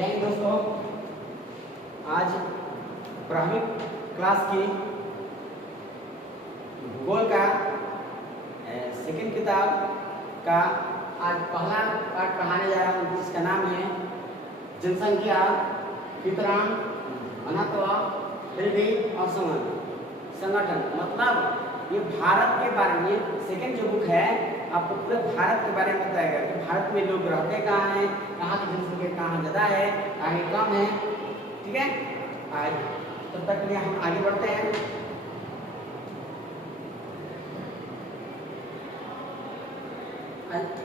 जय हिंद दोस्तों। आज 12वीं क्लास की भूगोल का सेकंड किताब का आज पहला पाठ पढ़ाने जा रहा हूँ, जिसका नाम है जनसंख्या, वितरण, घनत्व, वृद्धि और संगठन। मतलब ये भारत के बारे में सेकंड जो बुक है आपको पूरे भारत के बारे में बताएगा कि भारत में लोग रहते कहाँ हैं, कहाँ की जनसंख्या कहाँ ज़्यादा है, कहाँ कम है। ठीक है, आज तब तक के लिए हम आगे बढ़ते हैं।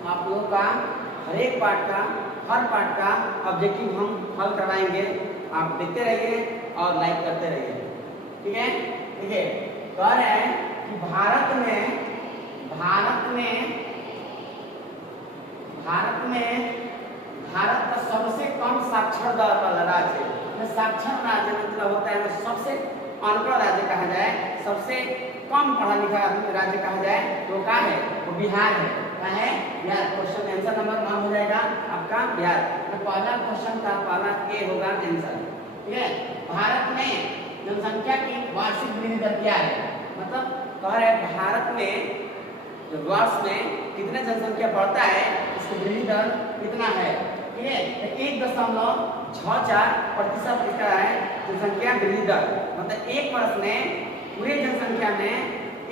आप लोगों का हर एक पार्ट का हर पार्ट का ऑब्जेक्टिव हम हल करवाएंगे, आप देखते रहिए और लाइक करते रहिए। ठीक है, देखिए कह रहे हैं कि भारत में भारत का सबसे कम साक्षर दर वाला राज्य है। साक्षर राज्य मतलब होता है सबसे अनपढ़ राज्य कहा जाए, सबसे कम पढ़ा लिखा राज्य कहा जाए तो क्या है, वो बिहार है। क्या है यार, क्वेश्चन आंसर नंबर 1 हो जाएगा आपका बिहार। तो पहला क्वेश्चन का पहला ए होगा आंसर। ठीक है, भारत में जनसंख्या की वार्षिक वृद्धि दर क्या है? मतलब कह रहे हैं भारत में वर्ष में कितने जनसंख्या बढ़ता है, इसकी वृद्धि दर कितना है। ठीक है, 1.64% इसका है जनसंख्या वृद्धि दर। मतलब एक वर्ष में पूरे जनसंख्या में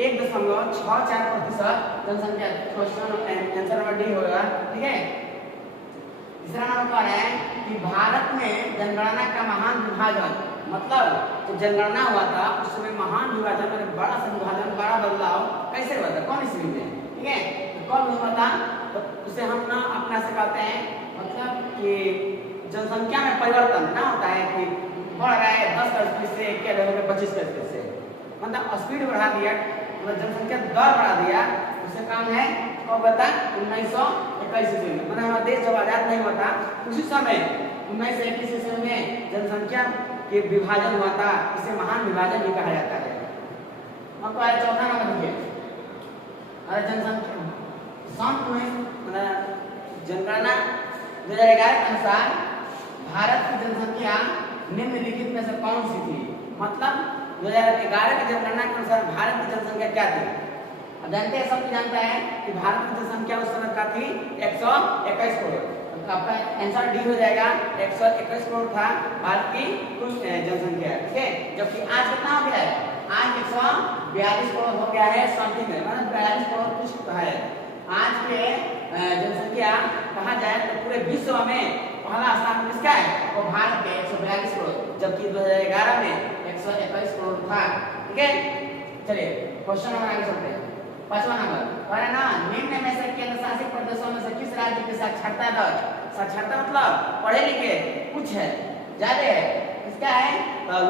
1.64% जनसंख्या। क्वेश्चन आंसर नंबर डी होगा। ठीक है, तीसरा नंबर पर है कि भारत में जनगणना का महान विभाजन, मतलब जब जनगणना हुआ था उस समय महान विभाजन में बड़ा सा विभाजन, बड़ा बदलाव कैसे हुआ था, कौन ईस्वी में? ठीक है, तो कब हुआ था? तो उसे हम ना अपना से कहते हैं, मतलब कि जनसंख्या में परिवर्तन ना होता है कि बढ़ रहा है 10% से क्या हो गया 25% से, मतलब स्पीड बढ़ा दिया, मतलब जनसंख्या दर बढ़ा दिया। उसे काम है कब बता 1921 ईस्वी में। मतलब हमारा देश जब आजाद नहीं हुआ था उसी समय 1921 ईस्वी में जनसंख्या के विभाजन हुआ था। इसे महान विभाजन भी कहा जाता है। अब तो चौथा नंबर देखिए, अरे जनसंख्या जनगणना 2011 के अनुसार भारत की जनसंख्या निम्नलिखित में से कौन सी थी? मतलब 2011 की जनगणना के अनुसार भारत की जनसंख्या क्या थी? जानते हैं, सब जानता है कि भारत की जनसंख्या उस समय का थी 121 करोड़। आपका आंसर डी हो जाएगा। 121 करोड़ था भारत की कुल जनसंख्या। ठीक है, जबकि आज कितना हो गया है? आज 142 करोड़ हो गया है समथिंग में, मतलब 42 करोड़ कुछ है। आज के जनसंख्या कहा जाए तो पूरे विश्व में पहला स्थान किसका है? वो भारत के 142 करोड़, जबकि 2011 में 121 करोड़ था। ठीक है, चलिए क्वेश्चन नंबर आगे चलते हैं। 5वां नंबर है ना, निम्न में से केंद्र शासित प्रदेशों में से किस राज्य की साक्षरता दर, साक्षरता मतलब पढ़े लिखे कुछ है ज्यादा है, इसका है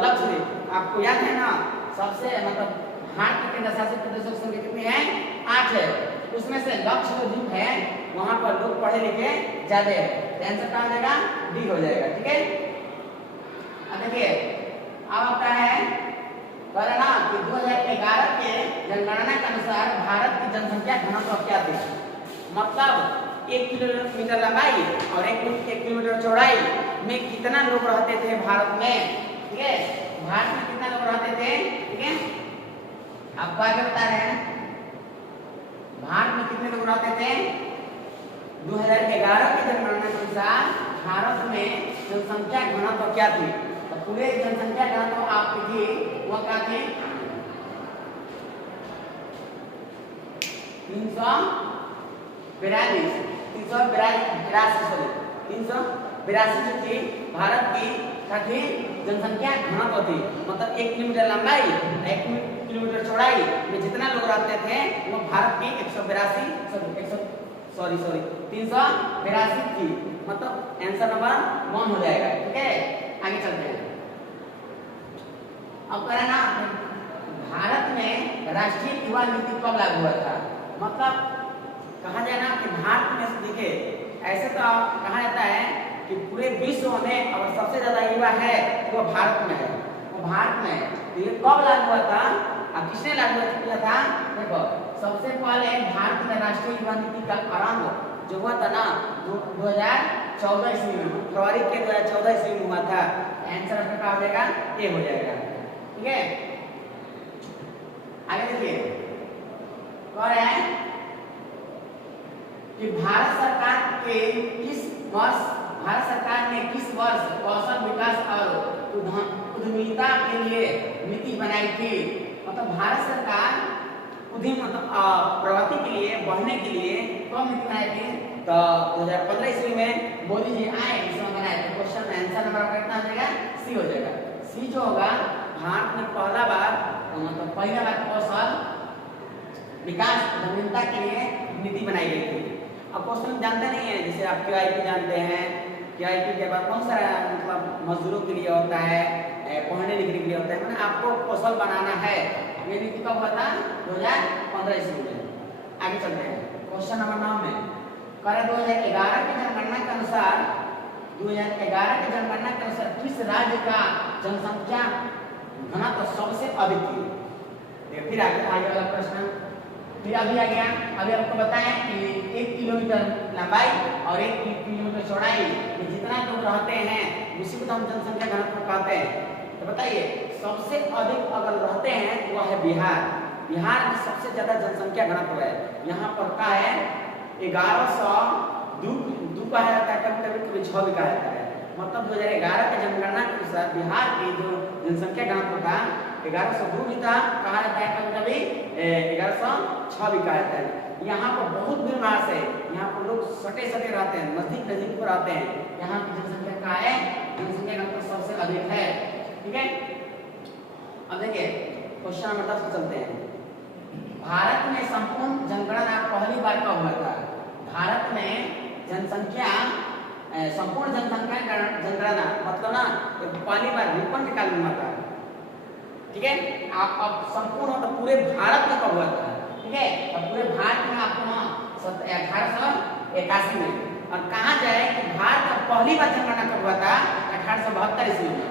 लक्षद्वीप। आपको याद है ना, सबसे मतलब भारत के केंद्र शासित प्रदेशों की संख्या कितनी है? 8 है। उसमें से लक्षद्वीप है, वहां पर लोग पढ़े लिखे ज्यादा है। आंसर क्या हो जाएगा? डी हो जाएगा। ठीक है, अब देखिए अब आपका है ना कि 2011 के जनगणना के अनुसार भारत की जनसंख्या घनत्व क्या थी? मतलब 1 किलोमीटर लंबाई और 1 किलोमीटर चौड़ाई में कितना लोग रहते थे भारत में? ठीक है, भारत में कितना लोग रहते थे? ठीक है, आपको आगे बता रहे हैं भारत में कितने लोग रहते थे। 2011 की जनगणना के अनुसार भारत में जनसंख्या घनत्व क्या थी? तो पूरे जनसंख्या घनत्व आपकी थी वो क्या थी? 382 जो थी भारत की थी जनसंख्या घनत्व थी। मतलब 1 किलोमीटर लंबाई 1 किलोमीटर चौड़ाई में जितना लोग रहते थे वो भारत की 382 थी। मतलब आंसर नंबर 1 हो जाएगा। ठीक है, आगे चलते हैं। अब करें ना, भारत में राष्ट्रीय युवा नीति कब लागू हुआ था? मतलब कहा जाए ना कि भारत में देखिए ऐसे तो कहा जाता है कि पूरे विश्व में और सबसे ज्यादा युवा है वो भारत में है, वो भारत में है। तो ये कब लागू हुआ था और किसने लागू किया था? देखो, सबसे पहले भारत में राष्ट्रीय युवा नीति का आरंभ जो हुआ था ना 2000 2014 ईस्वी में, फरवरी के 2014 ईस्वी में हुआ था। आंसर आपका क्या हो जाएगा? ए हो जाएगा। ठीक है, आगे देखिए कह रहे हैं कि भारत सरकार ने किस वर्ष कौशल विकास और उद्यमिता के लिए नीति बनाई थी? मतलब भारत सरकार उद्यम प्रगति के लिए, बढ़ने के लिए कब नीति बनाई थी? तो 2015 ईस्वी में मोदी जी आए, इसमें बनाए। तो क्वेश्चन आंसर नंबर आपका कितना हो जाएगा? सी हो जाएगा। सी जो होगा, भारत में पहला बार कौशल विकास उद्यमिता के लिए नीति बनाई गई थी। अब क्वेश्चन जानते नहीं है, जैसे आप QIP जानते हैं, QIP के बाद कौन सा मतलब मजदूरों के लिए होता है, पढ़ने लिखने के लिए होता है, मैंने आपको कौशल बनाना है। ये नीति कब हुआ था? 2015 ईस्वी में। आगे चलते हैं क्वेश्चन नंबर 9 में। 2011 की जनगणना के अनुसार किस राज्य का जनसंख्या घनत्व सबसे अधिक थी? फिर आगे वाला प्रश्न, फिर अभी आ गया। अभी आपको बताएं कि 1 किलोमीटर लंबाई और 1 किलोमीटर चौड़ाई में जितना लोग रहते हैं उसी को हम जनसंख्या घनत्व कहते हैं। तो बताइए सबसे अधिक अगर रहते हैं तो वह है बिहार। बिहार में सबसे ज्यादा जनसंख्या घनत्व है। यहाँ पर का है 1102 कहा जाता है, कभी 6 भी कहा जाता है। मतलब 2011 के जनगणना के अनुसार बिहार की जो जनसंख्या घनत्व था 1102 भी था, कहा जाता है कभी 1106 भी कहा जाता है। यहाँ पर बहुत दूर से, यहाँ पर लोग सटे रहते हैं, नजदीक पर रहते हैं। यहाँ की जनसंख्या का है, जनसंख्या घनत्व सबसे अधिक है। ठीक है, अब देखिए क्वेश्चन नंबर 10 पर चलते हैं। भारत में संपूर्ण जनगणना पहली बार कब हुआ था? भारत में संपूर्ण जनसंख्या जनगणना मतलब ना पहली बार विपन के काल में हुआ था। ठीक है, आप अब संपूर्ण मतलब पूरे भारत में कब हुआ था? ठीक है, अब पूरे भारत में आपको 1881 में। और कहा जाए कि भारत का पहली बार जनगणना कब हुआ था? 1872 ईस्वी में।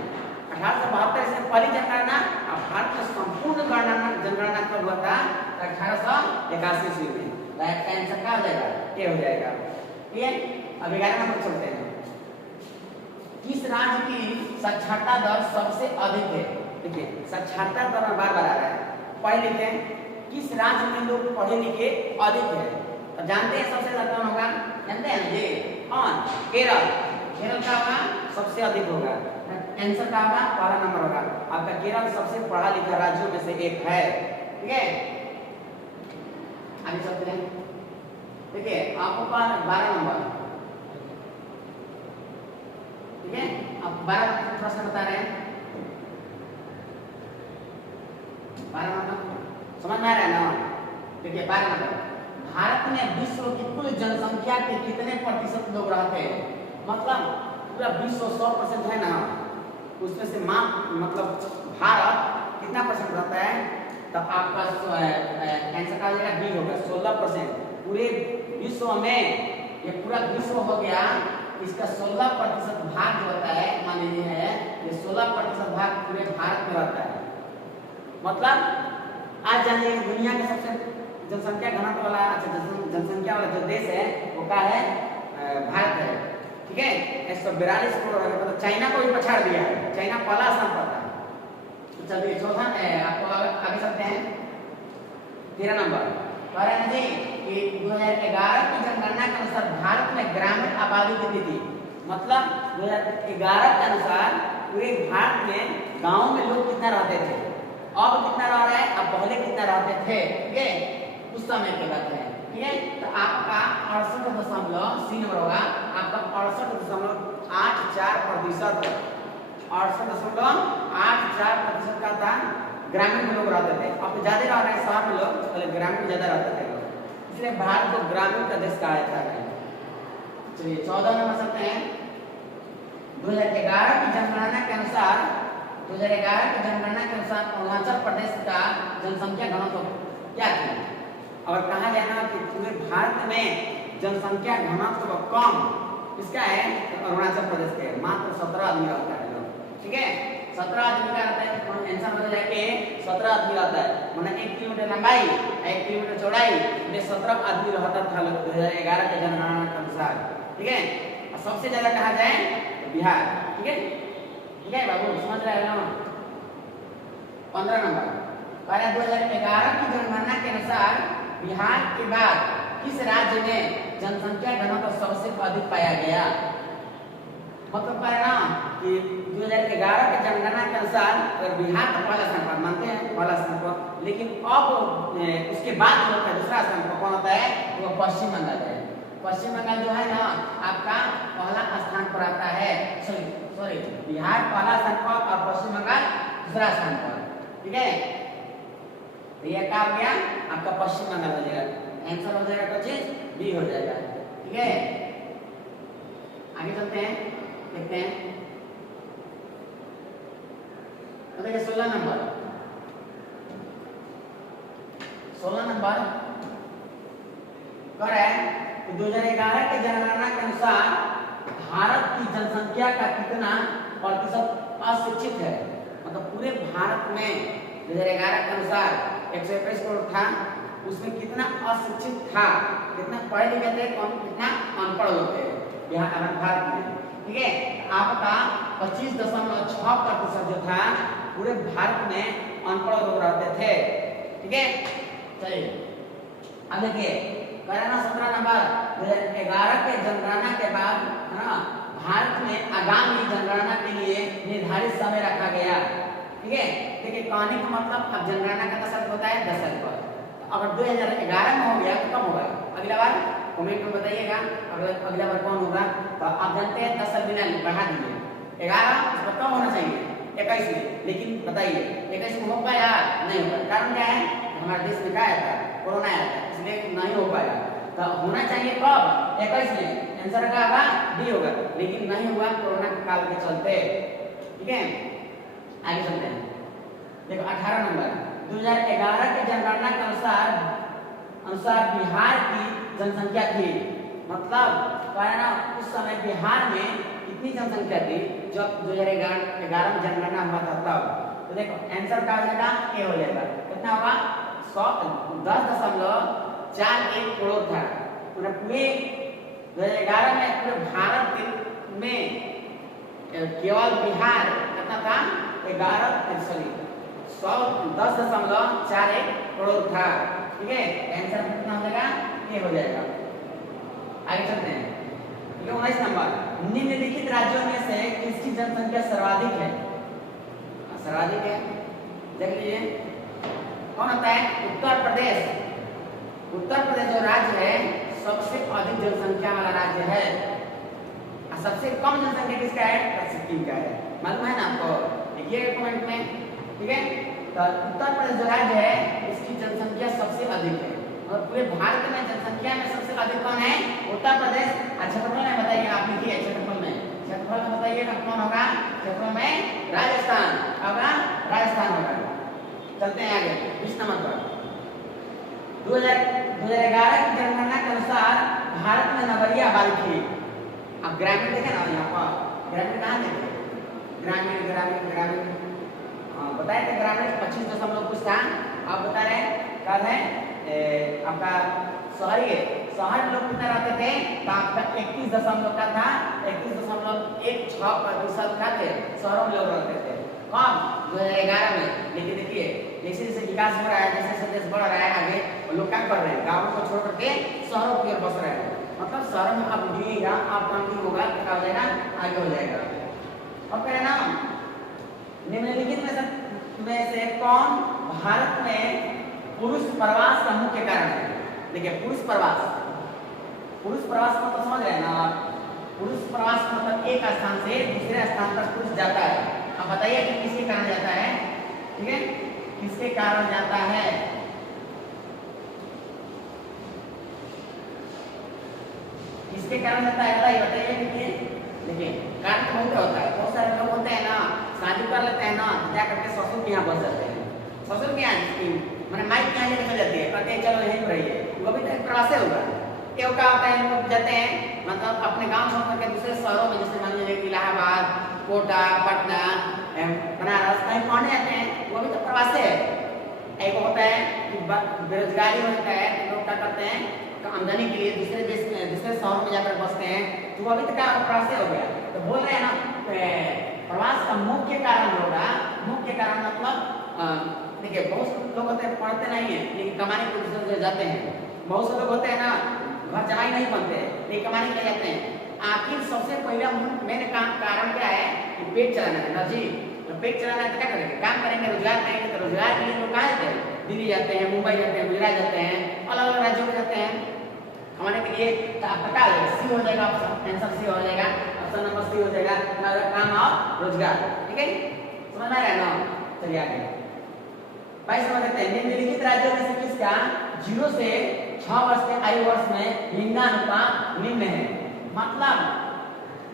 1872 ईस्वी में पहली जनगणना। और भारत में संपूर्ण जनगणना कब हुआ था? 1881 ईस्वी में। राइट आंसर क्या हो जाएगा? ए हो जाएगा। ठीक है, अब 11 नंबर चलते हैं। किस राज्य की साक्षरता दर सबसे अधिक है? देखिए साक्षरता दर बार आ रहा है। पढ़े लिखे किस राज्य में लोग पढ़े लिखे अधिक है? तो जानते हैं सबसे ज्यादा कौन होगा? जानते हैं ये कौन? केरल। केरल का होगा सबसे अधिक होगा। आंसर का होगा पहला नंबर होगा आपका। केरल सबसे पढ़ा लिखा राज्यों में से एक है। ठीक है, आगे चलते हैं। देखिए आपको 12 नंबर। ठीक है, आप 12 प्रश्न बता रहे हैं। 12 नंबर समझ में आ रहा है ना? देखिए 12 नंबर, भारत में विश्व की कुल जनसंख्या के कितने प्रतिशत लोग रहते हैं? मतलब पूरा विश्व 100% है ना, उसमें से मतलब भारत कितना परसेंट रहता है? तब आपका आंसर का जाएगा बी होगा 16%। पूरे विश्व में ये पूरा विश्व हो गया, इसका 16% भाग जो होता है, मान लीजिए है ये 16% भाग पूरे भारत में रहता है। मतलब आज जानिए दुनिया के सबसे जनसंख्या घनत्व वाला जनसंख्या वाला जो देश है वो क्या है? भारत है। ठीक है, 142 करोड़ है, मतलब चाइना को भी पछाड़ दिया है। चाइना पहला स्थान पर था। तो चलिए चौथा आपको आगे चलते हैं। 13 नंबर कह रहे हैं जी कि 2011 की जनगणना के अनुसार भारत में ग्रामीण आबादी कितनी थी? मतलब 2011 के अनुसार पूरे भारत में गाँव में लोग कितना रहते थे? अब कितना रह रहा है? अब पहले कितना रहते थे? ठीक है, उस समय की बात है। ठीक है, तो आपका 68.सी नंबर होगा आपका 68.84%। 68.84% का था ग्रामीण में लोग रहते थे। अब ज्यादा रह रहे हैं शहर में लोग, पहले ग्रामीण ज्यादा रहते थे लोग, इसलिए भारत को ग्रामीण का देश कहा जाता है। चलिए 14 नंबर चलते हैं। 2011 की जनगणना के अनुसार अरुणाचल प्रदेश का जनसंख्या घनत्व क्या थी? और कहा जाए ना कि पूरे भारत में जनसंख्या घनत्व कम इसका है तो अरुणाचल प्रदेश के मात्र 17 आदमी रहता है लोग। ठीक है, 17 आदमी का रहता है। आंसर बदल जाएगा 17 आदमी रहता है, मतलब 1 किलोमीटर लंबाई 1 किलोमीटर चौड़ाई में 17 आदमी रहता था लोग 2011 के जनगणना के अनुसार। ठीक है, और सबसे ज्यादा कहा जाए तो बिहार। ठीक है, ठीक है बाबू, समझ रहे हैं ना। 15 नंबर 2011 की जनगणना के अनुसार बिहार के बाद किस राज्य में जनसंख्या घनत्व सबसे अधिक पाया गया? मतलब परिणाम कि 2011 के जनगणना के अनुसार अगर बिहार का पहला स्थान पर मानते हैं, पहला स्थान पर, लेकिन अब उसके बाद जो होता है दूसरा स्थान पर कौन होता है? वो पश्चिम बंगाल है। पश्चिम बंगाल जो है ना आपका पहला स्थान पर आता है। सॉरी बिहार पहला स्थान पर और पश्चिम बंगाल दूसरा स्थान पर। ठीक है, तो ये क्या हो गया आपका पश्चिम बंगाल हो जाएगा। आंसर हो जाएगा तो चीज बी हो जाएगा। ठीक है, आगे चलते हैं, देखते हैं। तो देखिए 16 नंबर 16 नंबर कर है कि 2011 के जनगणना के अनुसार भारत की जनसंख्या का कितना प्रतिशत अशिक्षित है? मतलब पूरे भारत में 2011 के अनुसार 121 करोड़ था, उसमें कितना अशिक्षित था, कितना पढ़े लिखे थे, कौन कितना अनपढ़ लोग थे यहाँ भारत में। ठीक है, आपका 25.6% जो था पूरे भारत में अनपढ़ लोग रहते थे। ठीक है, चलिए अब देखिए कराना 17 नंबर 2011 के जनगणना के बाद है ना भारत में आगामी जनगणना के लिए निर्धारित समय रखा गया। ठीक है, देखिए कहानी का मतलब अब जनगणना का 10 साल होता है 10 साल पर। अगर 2011 में हो गया तो कब होगा? अगला बार कमेंट में बताइएगा अगला बार कौन होगा। तो आप जानते हैं 10 साल बिना बढ़ा दीजिए, 11 इस पर कम होना चाहिए 21 में, लेकिन बताइए 21 में हो पाया? नहीं हो पाया। कारण क्या है? हमारे देश में क्या आया था? कोरोना आया था, इसलिए नहीं हो पाया। तो होना चाहिए कब? 21 में। आंसर क्या होगा? डी होगा, लेकिन नहीं हुआ कोरोना काल के चलते। ठीक है, आगे चलते हैं। देखो 18 नंबर 2011 के जनगणना के अनुसार बिहार की जनसंख्या थी। मतलब कारण उस समय बिहार में कितनी जनसंख्या थी जब 2011 में जनगणना हुआ था तब? तो देखो आंसर क्या हो जाएगा? ए हो जाएगा। कितना होगा? 10.41 करोड़ था। पूरे 2011 में पूरे भारत में केवल बिहार कितना था? 10.41 करोड़ था। ठीक है, आंसर कितना हो जाएगा? ये हो जाएगा। आगे चलते हैं। 19 नंबर निम्नलिखित राज्यों में से किसकी जनसंख्या सर्वाधिक है? सर्वाधिक है, देख लीजिए कौन होता है? उत्तर प्रदेश। उत्तर प्रदेश जो राज्य है सबसे अधिक जनसंख्या वाला राज्य है। और सबसे कम जनसंख्या किसका है? सिक्किम का है। मालूम है ना आपको? देखिए कमेंट में। ठीक है, तो उत्तर प्रदेश जो राज्य है इसकी जनसंख्या सबसे अधिक है और पूरे भारत में जनसंख्या में सबसे अधिक कौन है? उत्तर प्रदेश। क्षेत्रफल में बताइए, आप लिखिए क्षेत्रफल में बताइएगा कौन होगा? क्षेत्रफल में राजस्थान होगा, राजस्थान होगा। चलते हैं आगे 20 नंबर पर 2011 की जनगणना के अनुसार भारत में नगरीय आबादी थी। अब ग्रामीण देखे ना यहाँ पर, ग्रामीण कहाँ देखे? ग्रामीण बताए थे ग्रामीण 25 कुछ था। आप बता रहे हैं कल है आपका शहर लोग कितना रहते थे? तो आपका 21 का था, 21.16% का थे शहरों में लोग रहते थे। कब? 2011 में। लेकिन देखिए जैसे जैसे विकास हो रहा है, जैसे जैसे देश बढ़ रहा है आगे, लोग क्या कर रहे हैं? गाँवों को छोड़ करके शहरों की ओर बस रहे हैं। मतलब शहरों में आप ढूंढिएगा, आप काम होगा क्या हो जाएगा? आगे हो जाएगा। अब कह रहे ना निम्नलिखित में से कौन भारत में पुरुष प्रवास का मुख्य कारण है? देखिए पुरुष प्रवास का तो समझ रहे हैं ना आप? पुरुष प्रवास मतलब एक स्थान से दूसरे स्थान तक पुरुष जाता है। अब बताइए कि किसके कारण जाता है? ठीक है, किसके कारण जाता है? किसके कारण जाता है बताइए। देखिए कारण तो बहुत होता है, बहुत सारे लोग होते हैं ना शादी कर लेते हैं ना जा करके ससुर के यहाँ बस जाते हैं। ससुर के यहाँ मैंने माइक के यहाँ लेकर चल जाती है, कहते हैं चलो यहीं पर रहिए, वो भी तो एक प्रवास होगा। क्या होता है? लोग जाते हैं मतलब अपने गांव छोड़ करके दूसरे शहरों में, जैसे मान लीजिए इलाहाबाद, कोटा, पटना, बनारस कहीं पढ़ने जाते हैं, वो भी तो प्रवास है। एक होता है कि बेरोजगारी होता है तो लोग क्या करते हैं? आमदनी के लिए दूसरे देश में, दूसरे शहर में जाकर बसते हैं, तो अभी तक प्रवासी हो गया। तो बोल रहे हैं ना प्रवास का मुख्य कारण होगा, मुख्य कारण मतलब देखिए बहुत लोग होते हैं पढ़ते नहीं है लेकिन कमाने के दूसरे जाते हैं, बहुत से लोग होते हैं ना घर चलाई नहीं बनते लेकिन कमाने के लिए जाते हैं। आखिर सबसे पहला मेन कारण क्या है कि पेट चलाना है ना जी। तो पेट चलाना है तो क्या करेंगे, काम करेंगे, रोजगार करेंगे। तो रोजगार के लिए लोग कहाँ जाते हैं, दिल्ली जाते हैं, मुंबई जाते हैं, गुजरात जाते हैं, अलग अलग राज्यों में जाते हैं कमाने के लिए। तो आपका क्या होगा, सी हो जाएगा ऑप्शन, आंसर सी हो जाएगा, ऑप्शन नंबर सी हो जाएगा, काम और रोजगार। ठीक है, समझ में आ रहा है ना। चलिए आगे भाई समझ सकते हैं। निम्नलिखित राज्यों में से किसका 0 से 6 वर्ष के आयु वर्ष में लिंगानुपात निम्न है। मतलब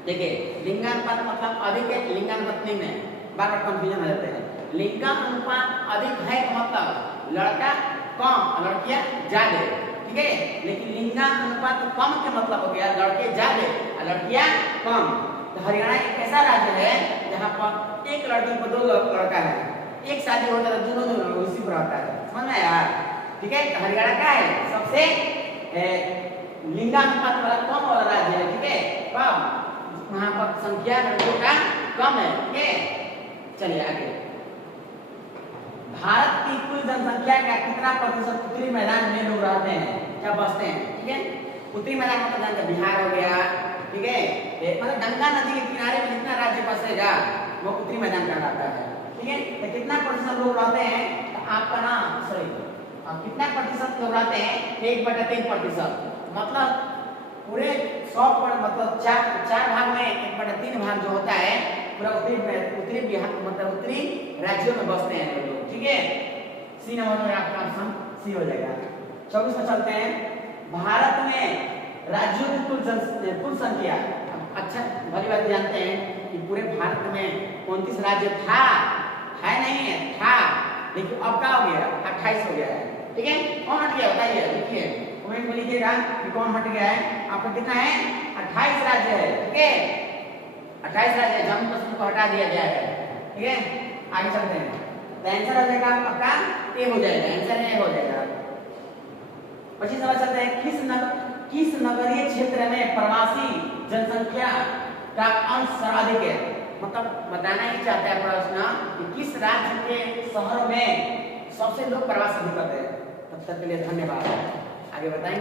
देखिए लिंगानुपात मतलब अधिक है, लिंगानुपात निम्न है, बार बार कंफ्यूजन हो जाते हैं। लिंगानुपात अधिक है मतलब लड़का कम और लड़कियां ज्यादा, ठीक है। लेकिन लिंगानुपात कम के मतलब हो गया लड़के ज्यादा और लड़कियां कम। तो हरियाणा एक ऐसा राज्य है जहाँ पर एक लड़की पर 2 लड़का है, एक शादी होता है दोनों उसी पर आता है, समझ में आया। ठीक है, तो हरियाणा क्या है सबसे लिंगानुपात वाला कम वाला राज्य है। ठीक है, कम वहां पर संख्या लड़कों का कम है। ठीक है, चलिए आगे। भारत की कुल जनसंख्या का कितना प्रतिशत उत्तरी मैदान में लोग रहते हैं, क्या बसते हैं। ठीक है, उत्तरी मैदान मतलब जानते हैं बिहार हो गया, ठीक है, मतलब गंगा नदी के किनारे में जितना राज्य बसेगा वो उत्तरी मैदान कहलाता है। ठीक है, तो कितना प्रतिशत लोग रहते हैं, तो आपका ना कितना प्रतिशत लोग रहते हैं 1/3%। मतलब पूरे 100 पर मतलब 4 भाग में 1/3 भाग जो होता है पूरा उत्तरी बिहार मतलब उत्तरी राज्यों में बसते हैं लोग। ठीक है, सी नंबर में आपका ऑप्शन सी हो जाएगा। 24 में चलते हैं। भारत में राज्यों की कुल संख्या, अच्छा भली बात जानते हैं कि पूरे भारत में 29 राज्य था, है नहीं है, था, लेकिन अब क्या हो गया 28 हो गया है। ठीक है, कौन हट गया बताइए, लिखिए कमेंट में लिखिएगा कि कौन हट गया है। आपका कितना है 28 राज्य है। ठीक है, 28 राज्य, जम्मू कश्मीर को हटा दिया गया है। ठीक है, आगे चलते हैं। तो आंसर हो जाएगा आपका ए हो जाएगा, आंसर ए हो जाएगा। 25 नंबर चलते हैं। किस नगरीय क्षेत्र में प्रवासी जनसंख्या का अंश सर्वाधिक है। मतलब बताना ही चाहता है प्रश्न कि किस राज्य के शहर में सबसे लोग प्रवास करते हैं। तब तक के लिए धन्यवाद, आगे बताएंगे।